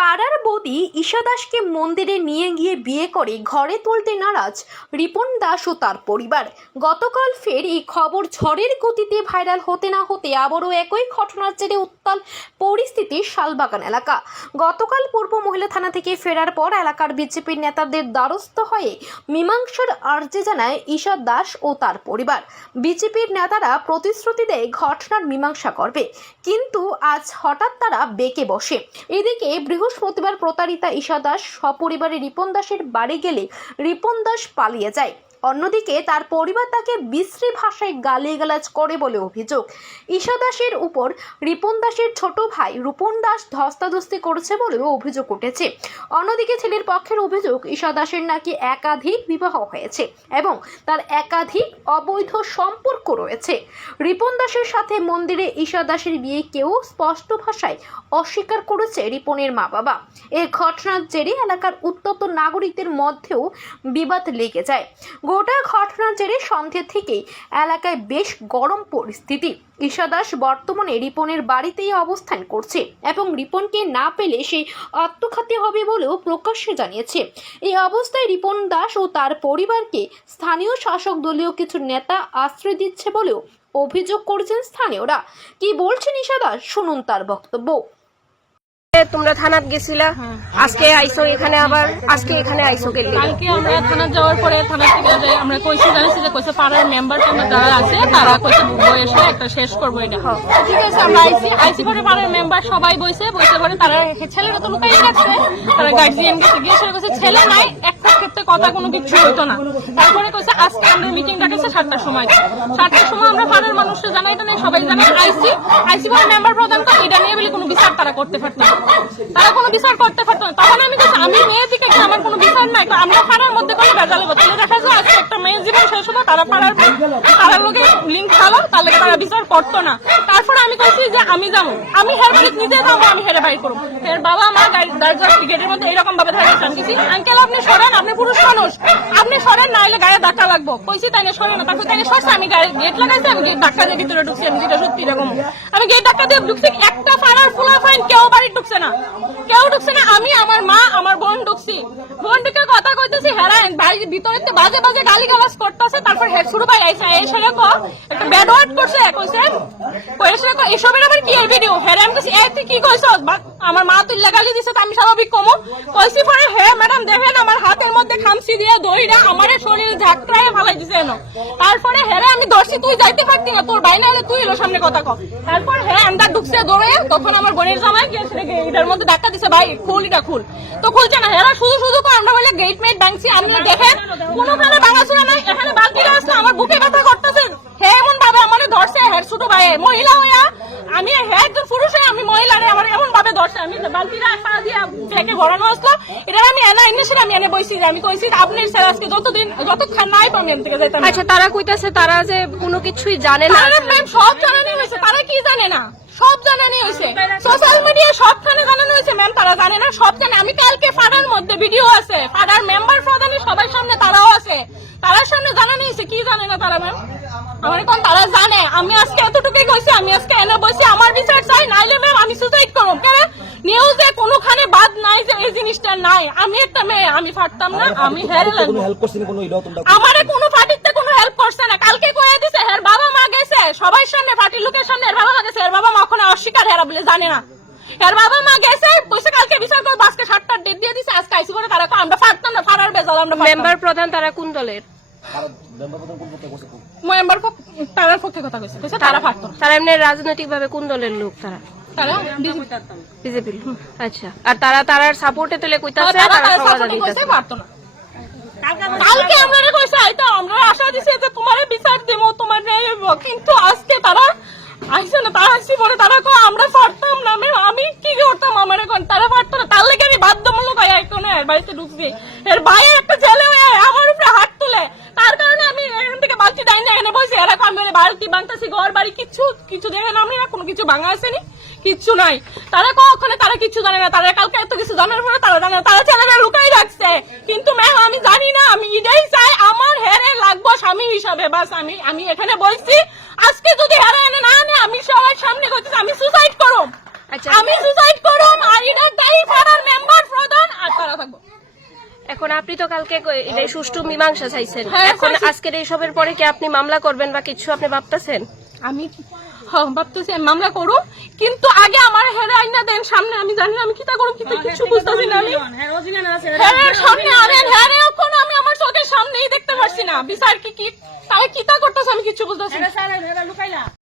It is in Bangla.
পাড়ার বৌদি ঈশা দাসকে মন্দিরে নিয়ে গিয়ে বিয়ে করে ঘরে তুলতে নারাজ রিপন দাস ও তার পরিবার। গতকাল ফের এই খবর ঝড়ের গতিতে ভাইরাল হতে না হতে আবারও একই ঘটনার জেরে উত্তাল পরিস্থিতি শালবাগান এলাকা। গতকাল পূর্ব মহিলা থানা থেকে ফেরার পর এলাকার বিজেপির নেতাদের দ্বারস্থ হয়ে মীমাংসার আর্জি জানায় ঈশা দাস ও তার পরিবার। বিজেপির নেতারা প্রতিশ্রুতি দেয় ঘটনার মীমাংসা করবে, কিন্তু আজ হঠাৎ তারা বেঁকে বসে। এদিকে বৃহস্পতিবার প্রতারিতা ঈশা দাস সপরিবারে রিপন দাসের বাড়ি গেলে রিপন দাস পালিয়ে যায়। অন্যদিকে তার পরিবার তাকে বিশ্রী ভাষায় গালিগালাজ করে বলে অভিযোগ। ঈশা দাসের উপর রিপন দাসের ছোট ভাই রূপন দাস ধস্তাধস্তি করেছে বলেও অভিযোগ উঠেছে। অন্যদিকে ছেলের পক্ষের অভিযোগ, ঈশা দাসের নাকি একাধিক বিবাহ হয়েছে এবং তার একাধিক অবৈধ সম্পর্ক রয়েছে। রিপন দাসের সাথে মন্দিরে ঈশা দাসের বিয়ে কেউ স্পষ্ট ভাষায় অস্বীকার করেছে রিপনের মা বাবা এই ঘটনার জেরে এলাকার উত্তপ্ত নাগরিকদের মধ্যেও বিবাদ লেগে যায়। গোটা ঘটনার জেরে সন্ধ্যে থেকেই এলাকায় বেশ গরম পরিস্থিতি। ঈশা দাস বর্তমানে রিপনের বাড়িতেই অবস্থান করছে এবং রিপনকে না পেলে সে আত্মঘাতী হবে বলেও প্রকাশ্যে জানিয়েছে। এই অবস্থায় রিপন দাস ও তার পরিবারকে স্থানীয় শাসক দলীয় কিছু নেতা আশ্রয় দিচ্ছে বলেও অভিযোগ করেছেন স্থানীয়রা। কি বলছেন ঈশা দাস? শুনুন তার বক্তব্য। তোমরা থানাত গেছিলা? আজকে আইসো এখানে আবার আজকে এখানে আইসো গেলি। কালকে আমরা থানা যাওয়ার পরে থানা থেকে যে আমরা কইছি জানিছি যে কইছে পাড়ার মেম্বার টেম্বার যারা আছে তারা কইছে বসে একটা শেষ করব এটা। ঠিক আছে আমরা আইসি আইসি পরে পাড়ার মেম্বার সবাই বসে বসে পরে তারা ছেলেরা তো লুকাই রাখছে তারা গার্জিয়ান কাছে গিয়ে কইছে ছেলে নাই একটা ক্ষেত্রে কথা কোনো কিছু হতো না। তারপরে কইছে আজকে আমরা মিটিং ডাকেছে সাতটার সময়। সাতটার সময় আমরা পাড়ার মানুষকে জানাই তো সবাই জানাই আইসি আইসি পরে মেম্বার প্রধান তো এটা নিয়ে বলে কোনো বিচার তারা করতে পারতো না। তারা কোনো বিচার করতে পারতো না। তখন আমি আমি মেয়ের দিকে আমার কোনো বিচার নাই। আমরা পাড়ার মধ্যে কোনো বেজাল হব তাহলে দেখা যায় আজকে একটা মেয়ের জীবন শেষ হলো, তারা পাড়ার পাড়ার লোকে লিঙ্ক খালো তাহলে তারা বিচার করতো না। তারপরে আমি কইছি যে আমি যাব। আমি হের বাড়ি নিজে যাব, আমি হেরে বাড়ি করব। এর বাবা, মা দরজা গেটের মধ্যে এরকম ভাবে ধরে টানতেছি আঙ্কেল, আপনি সরেন, আপনি পুরুষ মানুষ। আপনি সরেন না হলে গায়ে ধাক্কা লাগবো। কইছি, তাই না, সরেন না। তারপর তাই সরছে। আমি গায়ে গেট লাগাইছি, আমি ধাক্কা দিয়ে ভিতরে ঢুকছি, আমি যেটা সত্যি এরকম। আমি গেট ধাক্কা দিয়ে ঢুকছি, একটা পাড়ার ফুলা ফাইন কেউ বাড়ি ঢুকছে না। কেউ ঢুকছে না, আমি, আমার মা, আমার বোন ঢুকছি। ঢুকে কথা কইতেছি হ্যারান বাড়ির ভিতরে বাজে বাজে গালি গালাজ করতেছে, তারপর হেড শুরু ভাই আইসা এসে দেখো, একটা ব্যাড ওয়ার্ড করছে, কইছে কইছে এসবের আবার কি ভিডিও হেরা আমি কইছি এই তুই কি কইছ? আমার মা তুই গালি দিছে আমি স্বাভাবিক কমো। কইছি পরে, হে ম্যাডাম দেখেন আমার হাতের মধ্যে খামসি দিয়ে দইরা আমার শরীরে ঝাঁকড়ায় ফালাই দিছে এনো তারপরে হেরে আমি দর্শি তুই যাইতে পারতি না, তোর বাইনা হলে তুই এলো সামনে কথা কর তারপর হ্যাঁ আমরা ঢুকছে দৌড়ে, তখন আমার বোনের জামাই গিয়েছে এটার মধ্যে ধাক্কা দিছে, ভাই খুল এটা খুল। তো খুলছে না, হেরা শুধু শুধু আমরা বলে গেট মেট ভাঙছি আমি দেখেন কোনো কালে ভাঙাচুরা নাই, এখানে বালতিটা আসলে আমার বুকে ব্যথা করতেছে। হে এমন ভাবে আমার ধরছে, হের ছোট ভাই, মহিলা হইয়া, আমি হে একজন পুরুষ হয়ে আমি মহিলা রে আমার এমন আমি বালতিটা পা দিয়া ব্যাগে ভরানো আসলো। এটা আমি এনা এনেছি আমি এনে বইছি আমি কইছি আপনার স্যার আজকে যতদিন যতক্ষণ নাই তো আমি থেকে যাইতাম আচ্ছা তারা কইতাছে তারা যে কোনো কিছুই জানে না। সব জানানি হয়েছে তারা কি জানে না? সব জানানি হয়েছে। সোশ্যাল মিডিয়া সবখানে জানানো হয়েছে ম্যাম তারা জানে না সব জানে। আমি কালকে ফাড়ার মধ্যে ভিডিও আছে ফাড়ার মেম্বার প্রধানে সবার সামনে তারাও আছে। তারার সামনে জানানি হয়েছে কি জানে না তারা ম্যাম আমার কোন তারা জানে। আমি আজকে এতটুকুই কইছি আমি আজকে এনে বসে আমার বিচার চাই নাইলে ম্যাম আমি সুসাইড করব কেন নিউজে কোনোখানে বাদ নাই যে এই জিনিসটা নাই। আমি একটা মেয়ে আমি ফাটতাম না আমি হেরলাম হেল্প করছেন কোনো এটাও তোমরা আমারে কোনো পার্টিতে কোনো হেল্প করছে না। কালকে কয়ে দিছে হের বাবা মা গেছে। সবার সামনে পার্টির লোকের সামনে হের বাবা মা গেছে। হের বাবা মা ওখানে অস্বীকার হেরা বলে জানে না। হের বাবা মা গেছে কইছে কালকে বিচার করব আজকে সাতটার ডেট দিয়ে দিছে আজকে আইসি করে তারা আমরা পারতাম না ফারার বেজাল আমরা মেম্বার প্রধান তারা কোন দলের? মেম্বার প্রধান কোন পক্ষে করছে? কোন? মেম্বার তারার পক্ষে কথা কইছে কইছে তারা তারা এমনি রাজনৈতিক ভাবে কোন দলের লোক তারা? তারা বিজেপির আচ্ছা। আর তারা তারার সাপোর্টে তুলে কইতাছে তারা তারা তারা সমাধান সাপোর্টিং দিতেছে। কইছে পারতো না। কালকে আমরা কইছে আইতো আমরা আশা দিছি যে তোমারে বিচার দেবো তোমার কিন্তু আজকে তারা না তারা আসছি পরে তারা আমরা পারতাম না আমি কি করতাম আমার এখন তারা পারতো না। তার লেগে আমি বাধ্যমূলক হয় এখন এর বাড়িতে ঢুকছি। এর বাইরে একটা ছেলে আমার উপরে হাত তুলে তার কারণে আমি এখান থেকে বালতি ডাইন না এনে বসে আমি বলে বালতি বাংতাছি ঘর বাড়ি কিচ্ছু কিছু দেখে না আমি না কোনো কিছু ভাঙা আসেনি। কিচ্ছু নাই। তারা কখনো তারা কিছু জানে না। তারা কালকে এত কিছু জানার পরে তারা জানে না। তারা ছেলেরা লুকাই রাখছে। কিন্তু ম্যাম আমি জানি না আমি এটাই চাই আমার হেরে লাগবো স্বামী হিসাবে। বাস আমি আমি এখানে বলছি আজকে যদি হেরে এনে না আনে আমি সবার সামনে করতেছি আমি সুসাইড করব আচ্ছা আমি সুসাইড করব আর এটা তাই পাড়ার আপনি তো কালকে এটা সুষ্ঠু মীমাংসা চাইছেন। হ্যাঁ, এখন। আজকের এইসবের পরে কি আপনি মামলা করবেন বা কিছু আপনি ভাবতেছেন? আমি হ্যাঁ, ভাবতেছি মামলা করুম কিন্তু আগে আমার হেরে আইনা দেন সামনে আমি জানি না আমি কিতা করুম কিন্তু হ্যাঁ, কিছু হ্যাঁ, বুঝতেছি না আমি। হেরে সামনে আনেন হেরে এখন আমি আমার চোখের সামনেই দেখতে পারছি না। বিচার কি কি তারা কিতা করতেছে আমি কিছু বুঝতেছি না।